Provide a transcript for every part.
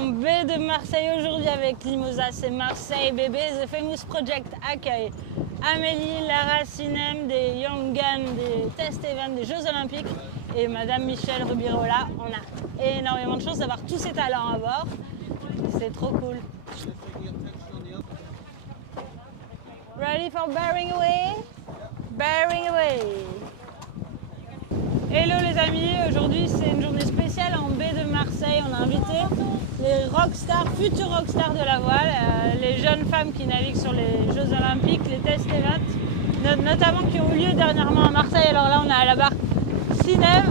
en baie de Marseille aujourd'hui avec Limosa, c'est Marseille Bébé. The Famous Project accueille Amélie, Lara Sinem, des Young Guns, des Test Events, des Jeux Olympiques et Madame Michelle Rubirola. On a énormément de chance d'avoir tous ces talents à bord. C'est trop cool. Ready for bearing away? Bearing away. Hello les amis, aujourd'hui c'est une journée spéciale en baie de Marseille. On a invité les rockstars, futurs rockstars de la voile, les jeunes femmes qui naviguent sur les Jeux Olympiques, les test events, notamment qui ont eu lieu dernièrement à Marseille. Alors là on a à la barre Sinem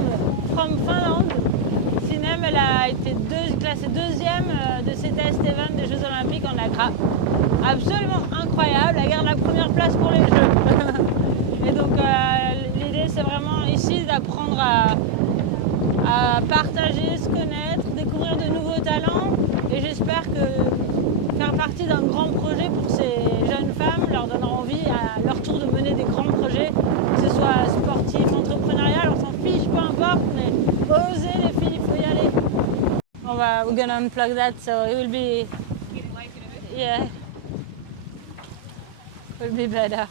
from Finland. Sinem, elle a été classée deuxième de ces test events des Jeux Olympiques en Accra. Absolument incroyable, elle garde la première place pour les Jeux. Et donc l'idée c'est vraiment ici d'apprendre à partager, se connaître, découvrir de nouveaux talents et j'espère que faire partie d'un grand projet pour ces jeunes femmes leur donnera envie à leur tour de mener des grands projets, que ce soit sportif, entrepreneurial, on s'en fiche, peu importe, mais osez les filles, il faut y aller. We're gonna unplug that so it will be, yeah, will be better.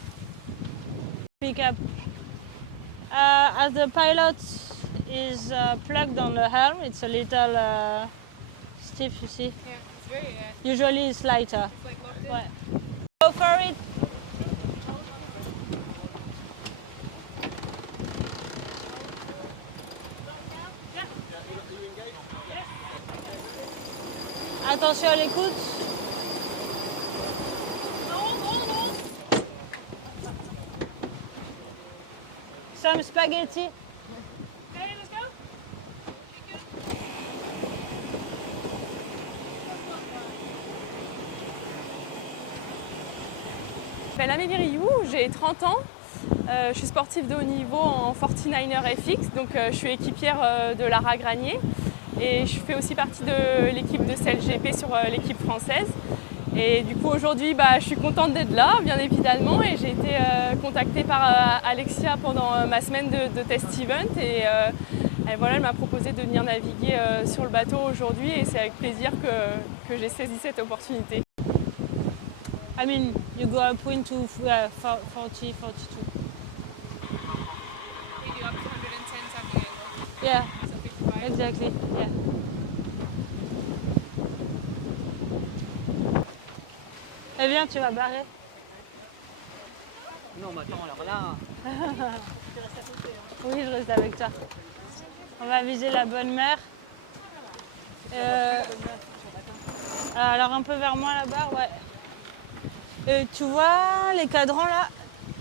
Pick up. As the pilot is plugged on the helm, it's a little stiff, you see. Yeah, it's very, Usually it's lighter. it's like locked in. Ouais. Go for it. Attention à l'écoute. Some spaghetti. Okay, let's go. Je m'appelle Amélie Rioux, j'ai 30 ans. Je suis sportive de haut niveau en 49er FX, donc je suis équipière de Lara Granier et je fais aussi partie de l'équipe de CLGP sur l'équipe française. Et du coup aujourd'hui je suis contente d'être là bien évidemment et j'ai été contactée par Alexia pendant ma semaine de test event et voilà, elle m'a proposé de venir naviguer sur le bateau aujourd'hui et c'est avec plaisir que j'ai saisi cette opportunité. I mean, you go up into 40, 42. We do up to 110 something angle. Yeah, So 55. exactly. Yeah. Eh bien, tu vas barrer. Non, mais attends, alors là... Oui, je reste avec toi. On va viser la bonne mer. Alors un peu vers moi là-bas, ouais. Tu vois les cadrans là,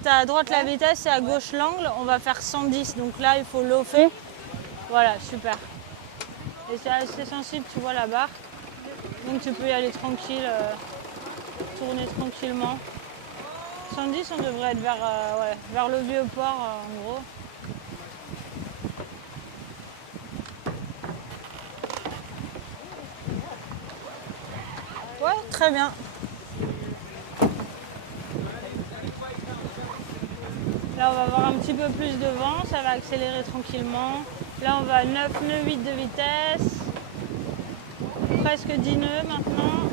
tu as à droite la vitesse et à gauche l'angle, on va faire 110, donc là il faut lofer. Voilà, super. Et c'est assez sensible, tu vois la barre, donc tu peux y aller tranquille, tourner tranquillement. 110, on devrait être vers le vieux port en gros. Ouais, très bien. Là, on va avoir un petit peu plus de vent, ça va accélérer tranquillement. Là, on va à 9 nœuds 8 de vitesse. Presque 10 nœuds maintenant.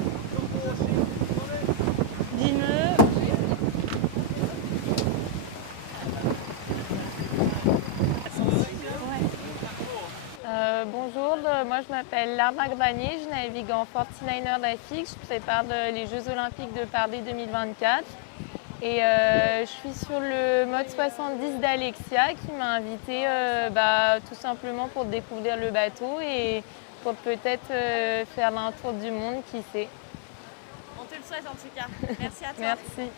10 nœuds. Bonjour, moi je m'appelle Lara Granier, je navigue en 49er FX, je prépare les Jeux Olympiques de Paris 2024 et je suis sur le mode 70 d'Alexia qui m'a invitée tout simplement pour découvrir le bateau et pour peut-être faire un tour du monde, qui sait. On te le souhaite en tout cas. Merci à toi. Merci.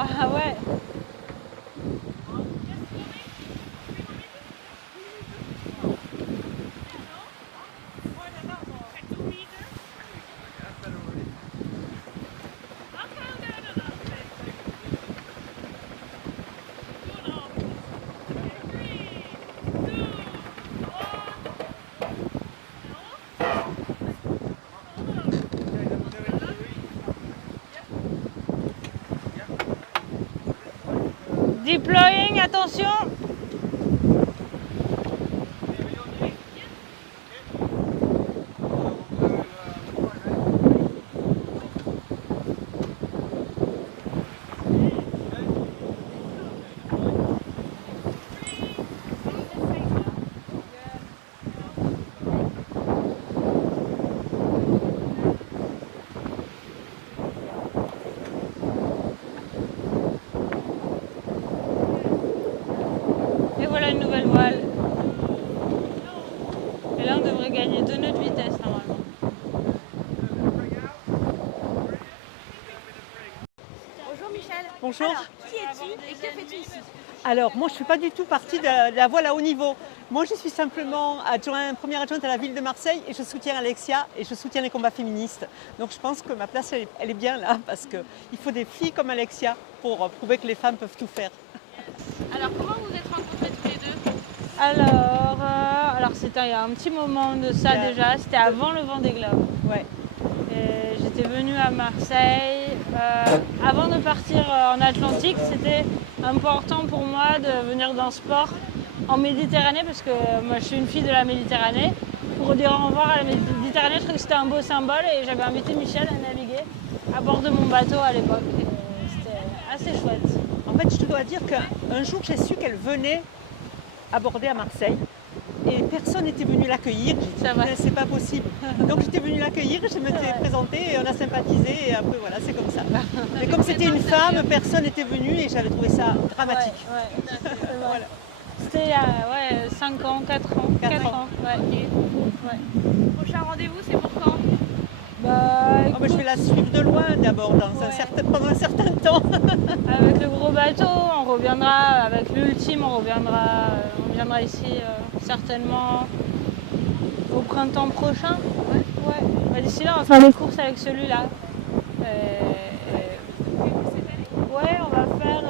Ah ouais. Deploying, attention. Et voilà une nouvelle voile. Et là, on devrait gagner 2 nœuds de vitesse normalement. Bonjour Michel. Bonjour. Alors, qui es-tu et que fais-tu ici? Alors, moi, je ne suis pas du tout partie de la voile à haut niveau. Moi, je suis simplement première adjointe à la ville de Marseille et je soutiens Alexia et je soutiens les combats féministes. Donc, je pense que ma place, elle est bien là parce qu'il faut des filles comme Alexia pour prouver que les femmes peuvent tout faire. Alors, comment vous êtes rencontrés tous les deux? Alors c'était il y a un petit moment de ça déjà, c'était avant le Vendée Globe. Ouais. Et j'étais venue à Marseille. Avant de partir en Atlantique, c'était important pour moi de venir d'un sport en Méditerranée, parce que moi je suis une fille de la Méditerranée. Pour dire au revoir à la Méditerranée, je trouvais que c'était un beau symbole et j'avais invité Michel à naviguer à bord de mon bateau à l'époque. C'était assez chouette. En fait, je te dois dire qu'un jour, j'ai su qu'elle venait aborder à Marseille et personne n'était venu l'accueillir. J'ai dit, c'est pas possible. Donc, j'étais venue l'accueillir, je m'étais présentée et on a sympathisé et après, voilà, c'est comme ça. Mais comme c'était une femme, personne n'était venu et j'avais trouvé ça dramatique. Ouais. Voilà. C'était il y a 5 ans, 4 ans. 4 ans. Ouais. Ouais. Prochain rendez-vous, c'est pour quand? Oh, je vais la suivre de loin d'abord, pendant un certain temps. Avec le gros bateau, on reviendra, avec l'ultime, on reviendra ici certainement au printemps prochain. Ouais. D'ici là, on va faire des courses avec celui-là. Ouais, on va faire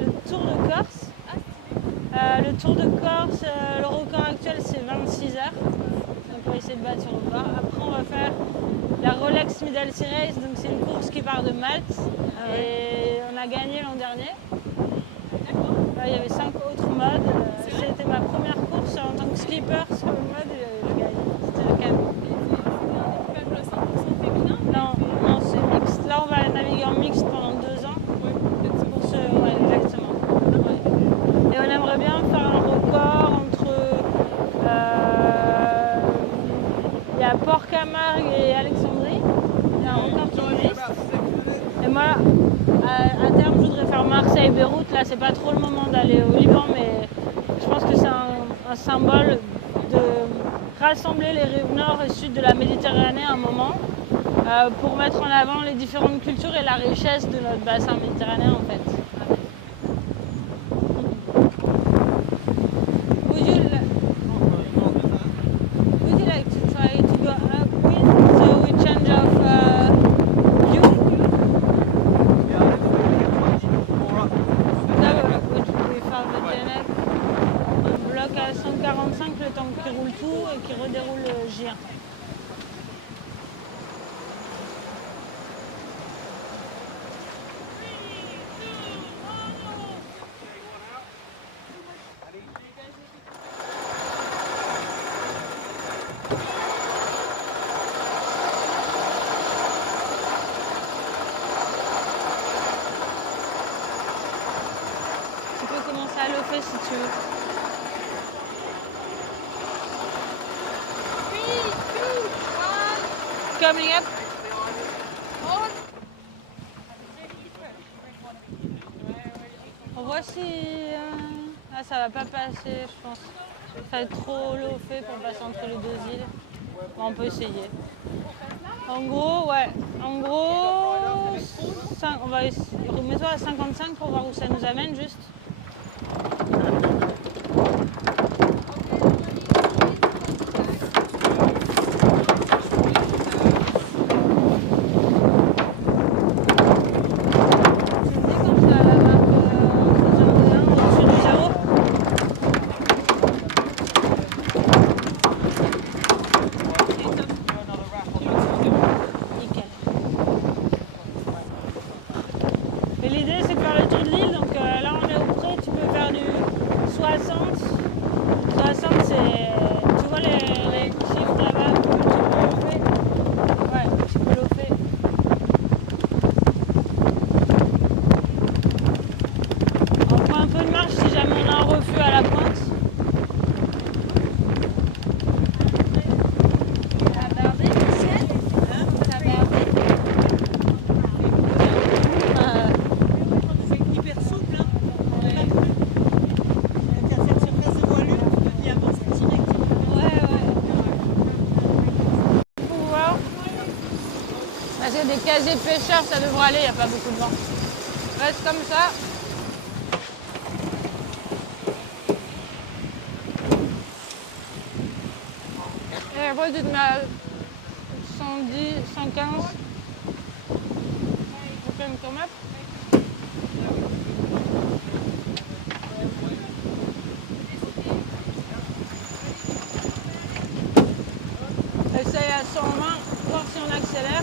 le Tour de Corse. Le Tour de Corse, le record actuel c'est 26 heures. Donc on va essayer de battre sur le record. Après on va faire la Rolex Middle Sea Race, donc c'est une course qui part de Malte. Et on a gagné l'an dernier. Il y avait 5 autres modes. C'était ma première course en tant que skipper sur le mode et j'ai gagné. C'était le cabine. Non, c'est mixte. Là on va naviguer en mixte pendant 2 ans. Ouais, exactement. Ouais. Et on aimerait bien faire un record entre il y a Port-Camargue et Alexandrie. Il y a un record qui existe. Et moi, à terme, je voudrais faire Marseille-Beyrouth. Là, c'est pas trop le moment d'aller au Liban, mais je pense que c'est un symbole de rassembler les rives nord et sud de la Méditerranée à un moment pour mettre en avant les différentes cultures et la richesse de notre bassin méditerranéen en fait. Would you like to try to go upwind so we change of view? Là, we found the Genet. On bloque à 145 le temps qu'il roule tout et qu'il redéroule le J1. Tu peux commencer à le faire si tu veux. 3, 2, 1. Coming up. On voit si ah, ça va pas passer, je pense. Ça va être trop low fait pour passer entre les deux îles. Bon, on peut essayer. En gros, ouais. En gros, on va remettre à 55 pour voir où ça nous amène juste. Et l'idée c'est de faire le tour de l'île, donc là on est au assez pêcheur, ça devrait aller, il n'y a pas beaucoup de vent. Reste comme ça. Et après, tu te mets à 110, 115. On fait une tomate. Essaye à 120, voir si on accélère.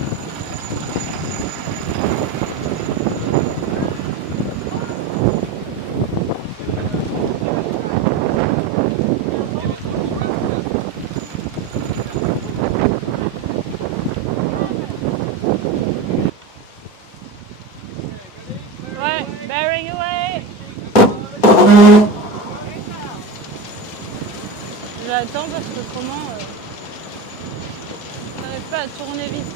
Ouais, bearing away. J'attends parce que autrement, on n'arrive pas à tourner vite.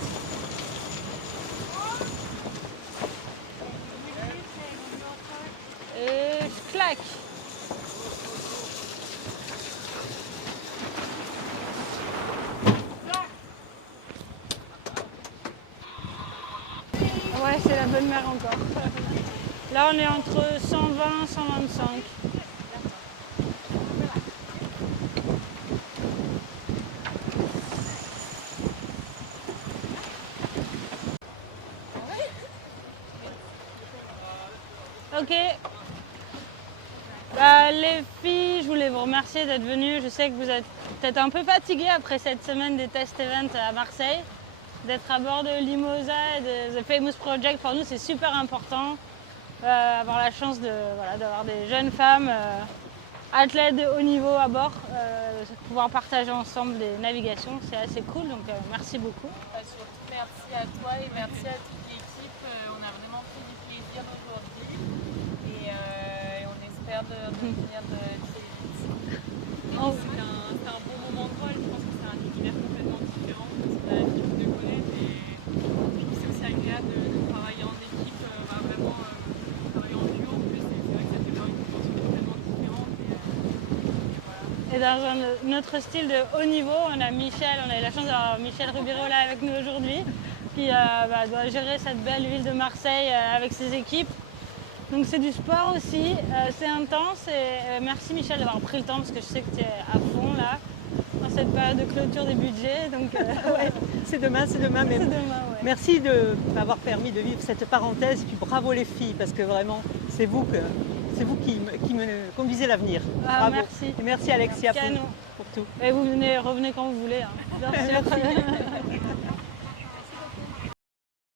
Et je claque. Ouais, c'est la bonne mer encore. Là, on est entre 120 et 125. Ok. Bah, les filles, je voulais vous remercier d'être venues. Je sais que vous êtes peut-être un peu fatiguées après cette semaine des test events à Marseille. D'être à bord de Limosa et de The Famous Project, pour nous, c'est super important. Avoir la chance d'avoir des jeunes femmes athlètes de haut niveau à bord, pouvoir partager ensemble des navigations, c'est assez cool. Donc, merci beaucoup. Surtout merci à toi et merci à toute l'équipe. On a vraiment pris du plaisir aujourd'hui et on espère de venir de très vite. Non, c'était un bon moment de vol. Je pense que c'est un univers complètement différent de ce qu'on a l'habitude de connaître. Et je trouve que c'est aussi agréable de travailler en équipe, vraiment travailler en duo. En plus, c'est vrai que ça fait une dimension complètement différente. Et dans un autre style de haut niveau, on a Michel, on a eu la chance d'avoir Michel Rubirola avec nous aujourd'hui, qui doit gérer cette belle ville de Marseille avec ses équipes. Donc c'est du sport aussi, c'est intense et merci Michel d'avoir pris le temps parce que je sais que tu es à fond là, dans cette période de clôture des budgets. Donc, Ouais, c'est demain, mais c'est demain, ouais. merci de m'avoir permis de vivre cette parenthèse. Et puis bravo les filles, parce que vraiment, c'est vous qui me conduisez l'avenir. Ah, Bravo. merci. Et merci Alexia Canon. pour tout. Et vous revenez quand vous voulez. Hein. Bien sûr.